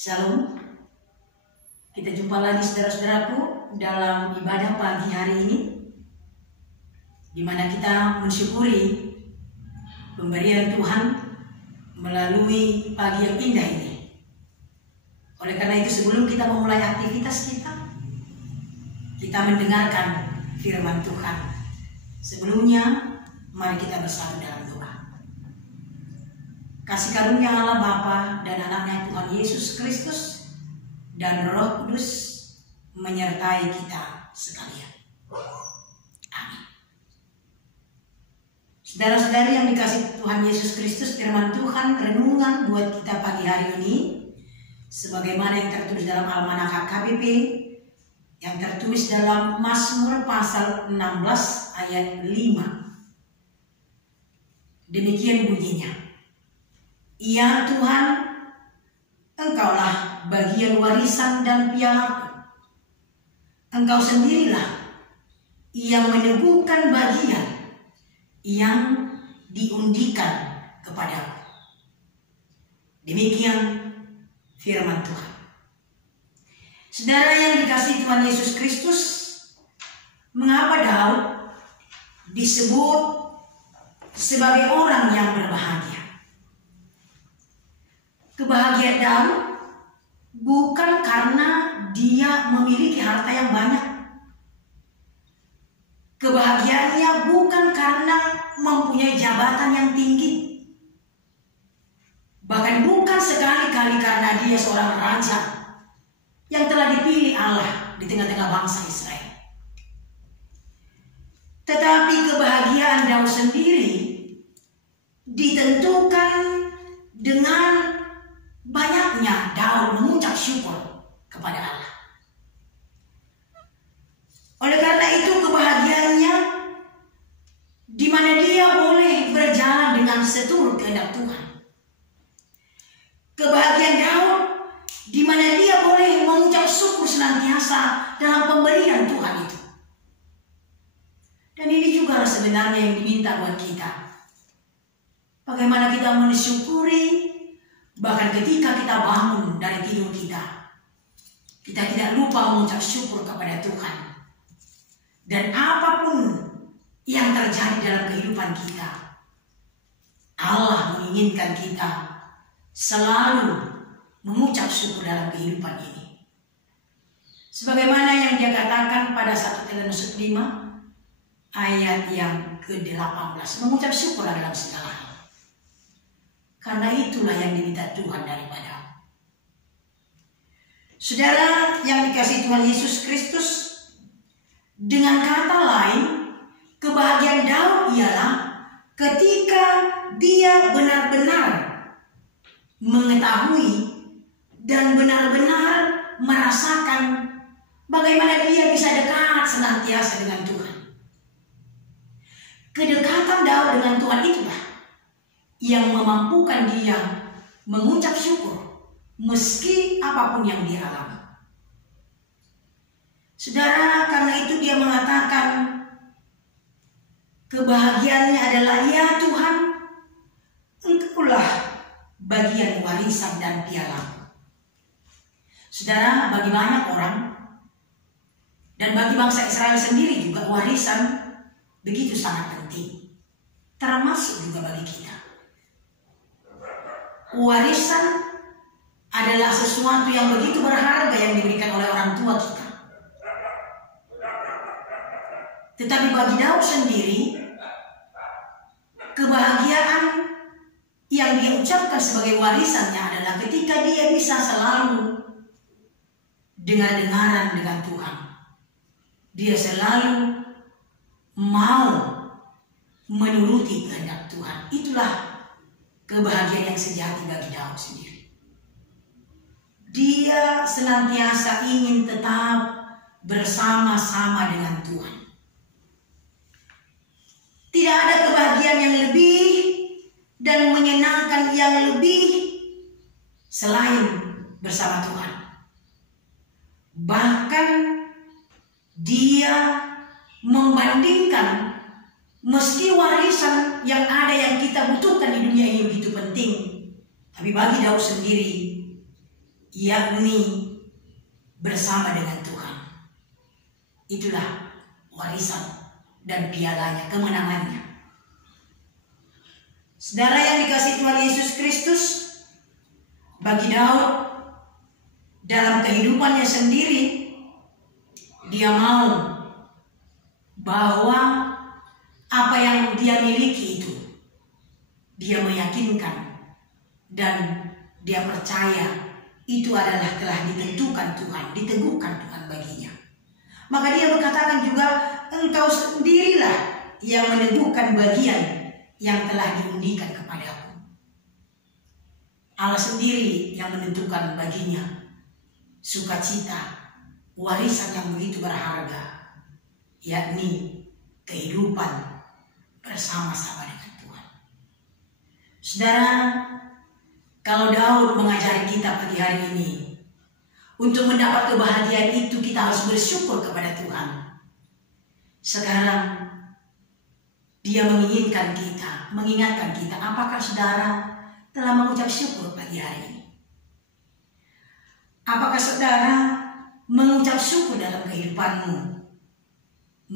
Shalom. Kita jumpa lagi saudara-saudaraku dalam ibadah pagi hari ini, di mana kita mensyukuri pemberian Tuhan melalui pagi yang indah ini. Oleh karena itu, sebelum kita memulai aktivitas kita mendengarkan firman Tuhan. Sebelumnya, mari kita bersatu dalam doa. Kasih karunia Allah Bapa dan anaknya Tuhan Yesus Kristus dan Roh Kudus menyertai kita sekalian. Amin. Saudara-saudari yang dikasihi Tuhan Yesus Kristus, firman Tuhan renungan buat kita pagi hari ini sebagaimana yang tertulis dalam Almanak HKBP, yang tertulis dalam Mazmur pasal 16 ayat 5. Demikian bunyinya. Ya Tuhan, Engkaulah bagian warisan dan pialaku. Engkau sendirilah yang meneguhkan bagian yang diundikan kepadaku. Demikian firman Tuhan. Saudara yang dikasihi Tuhan Yesus Kristus, mengapa Daud disebut sebagai orang yang berbahagia? Kebahagiaan Daud bukan karena dia memiliki harta yang banyak. Kebahagiaannya bukan karena mempunyai jabatan yang tinggi. Bahkan bukan sekali-kali karena dia seorang raja yang telah dipilih Allah di tengah-tengah bangsa Israel. Tetapi kebahagiaan Daud sendiri ditentukan dengan banyaknya Daud mengucap syukur kepada Allah. Oleh karena itu, kebahagiaannya di mana dia boleh berjalan dengan seturut kehendak Tuhan. Kebahagiaan Daud di mana dia boleh mengucap syukur senantiasa dalam pemberian Tuhan itu. Dan ini juga sebenarnya yang diminta buat kita. Bagaimana kita mensyukuri bahkan ketika kita bangun dari tidur kita tidak lupa mengucap syukur kepada Tuhan. Dan apapun yang terjadi dalam kehidupan kita, Allah menginginkan kita selalu mengucap syukur dalam kehidupan ini. Sebagaimana yang dia katakan pada 1 Korintus 5 ayat yang ke-18, mengucap syukur dalam segala hal. Karena itulah yang diminta Tuhan daripada. Saudara yang dikasihi Tuhan Yesus Kristus, dengan kata lain, kebahagiaan Daud ialah ketika dia benar-benar mengetahui dan benar-benar merasakan bagaimana dia bisa dekat senantiasa dengan Tuhan. Kedekatan Daud dengan Tuhan itulah yang memampukan dia mengucap syukur meski apapun yang dia alami. Saudara, karena itu dia mengatakan kebahagiaannya adalah, ya Tuhan, Engkaulah bagian warisan dan piala. Saudara, bagi banyak orang dan bagi bangsa Israel sendiri juga warisan begitu sangat penting, termasuk juga bagi kita. Warisan adalah sesuatu yang begitu berharga yang diberikan oleh orang tua kita. Tetapi bagi Daud sendiri, kebahagiaan yang dia ucapkan sebagai warisannya adalah ketika dia bisa selalu dengar-dengaran dengan Tuhan. Dia selalu mau menuruti kehendak Tuhan. Itulah kebahagiaan yang sejati bagi Daud sendiri. Dia senantiasa ingin tetap bersama-sama dengan Tuhan. Tidak ada kebahagiaan yang lebih dan menyenangkan yang lebih selain bersama Tuhan. Bahkan dia membandingkan meski warisan yang ada yang kita butuhkan di dunia ini begitu penting, tapi bagi Daud sendiri yakni bersama dengan Tuhan. Itulah warisan dan pialanya, kemenangannya. Saudara yang dikasihi Tuhan Yesus Kristus, bagi Daud dalam kehidupannya sendiri, dia mau bahwa apa yang dia miliki itu dia meyakinkan dan dia percaya itu adalah telah ditentukan Tuhan, diteguhkan Tuhan baginya. Maka dia berkatakan juga, engkau sendirilah yang meneguhkan bagian yang telah diundikan kepadaku. Allah sendiri yang menentukan baginya sukacita, warisan yang begitu berharga, yakni kehidupan bersama-sama dengan Tuhan. Saudara, kalau Daud mengajari kita pagi hari ini, untuk mendapat kebahagiaan itu kita harus bersyukur kepada Tuhan. Sekarang dia mengingatkan kita, apakah saudara telah mengucap syukur pagi hari ini? Apakah saudara mengucap syukur dalam kehidupanmu?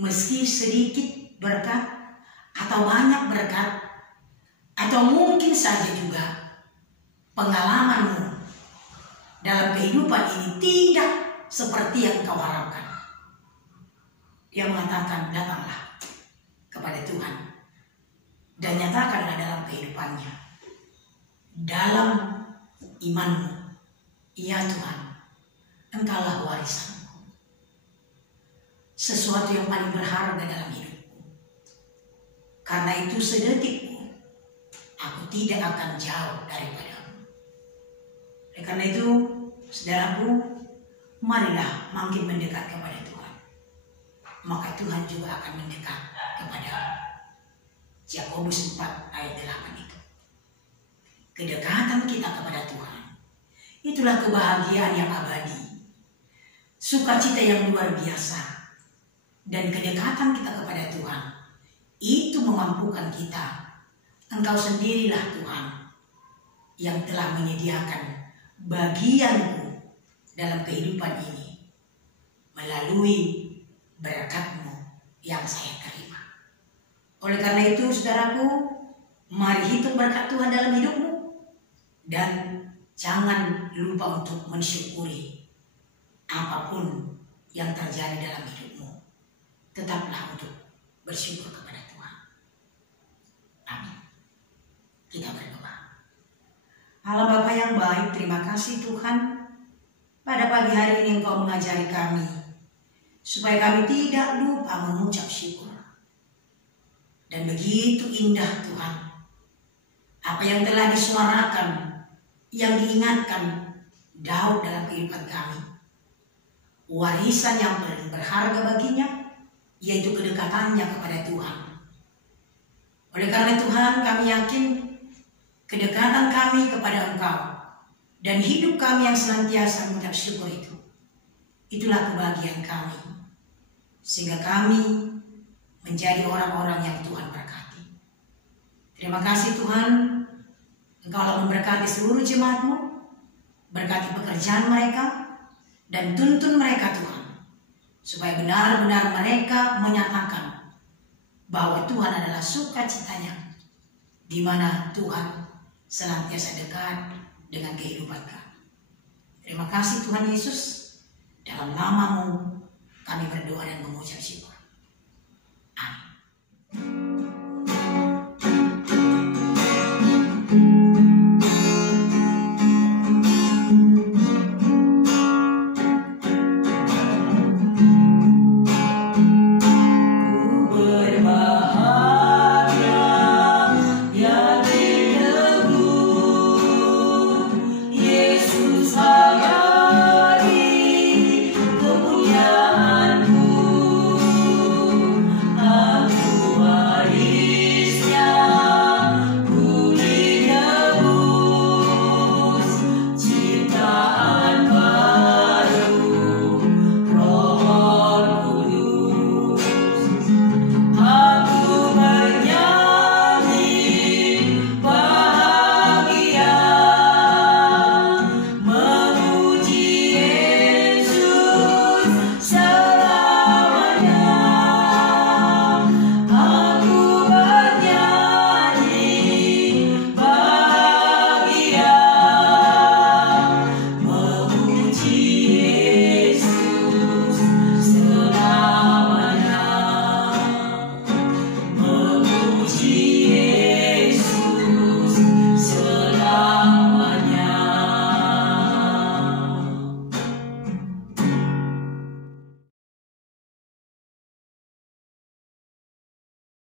Meski sedikit berkat atau banyak berkat, atau mungkin saja juga pengalamanmu dalam kehidupan ini tidak seperti yang kau harapkan. Dia mengatakan, datanglah kepada Tuhan dan nyatakanlah dalam kehidupannya, dalam imanmu, ya Tuhan, Engkaulah warisanku, sesuatu yang paling berharga dalam hidupku. Karena itu sedetik pun aku tidak akan jauh daripadamu. Oleh karena itu, saudaraku, marilah makin mendekat kepada Tuhan, maka Tuhan juga akan mendekat kepadamu. Yakobus 4 ayat 8 itu. Kedekatan kita kepada Tuhan, itulah kebahagiaan yang abadi, sukacita yang luar biasa, dan kedekatan kita kepada Tuhan itu memampukan kita. Engkau sendirilah Tuhan yang telah menyediakan bagianku dalam kehidupan ini melalui berkat-Mu yang saya terima. Oleh karena itu, saudaraku, mari hitung berkat Tuhan dalam hidupmu dan jangan lupa untuk mensyukuri apapun yang terjadi dalam hidupmu. Tetaplah untuk bersyukur kepada Tuhan. Amin. Kita berdoa. Allah Bapa yang baik, terima kasih Tuhan, pada pagi hari ini Engkau mengajari kami supaya kami tidak lupa mengucap syukur. Dan begitu indah Tuhan, apa yang telah disuarakan, yang diingatkan Daud dalam kehidupan kami, warisan yang paling berharga baginya yaitu kedekatannya kepada Tuhan. Oleh karena Tuhan, kami yakin kedekatan kami kepada Engkau dan hidup kami yang senantiasa mengucap syukur itulah kebahagiaan kami, sehingga kami menjadi orang-orang yang Tuhan berkati. Terima kasih Tuhan, Engkau memberkati seluruh jemaat-Mu, berkati pekerjaan mereka, dan tuntun mereka Tuhan, supaya benar-benar mereka menyatakan bahwa Tuhan adalah sukacitanya, di mana Tuhan senantiasa dekat dengan kehidupan kami. Terima kasih Tuhan Yesus, dalam nama-Mu kami berdoa dan mengucap syukur.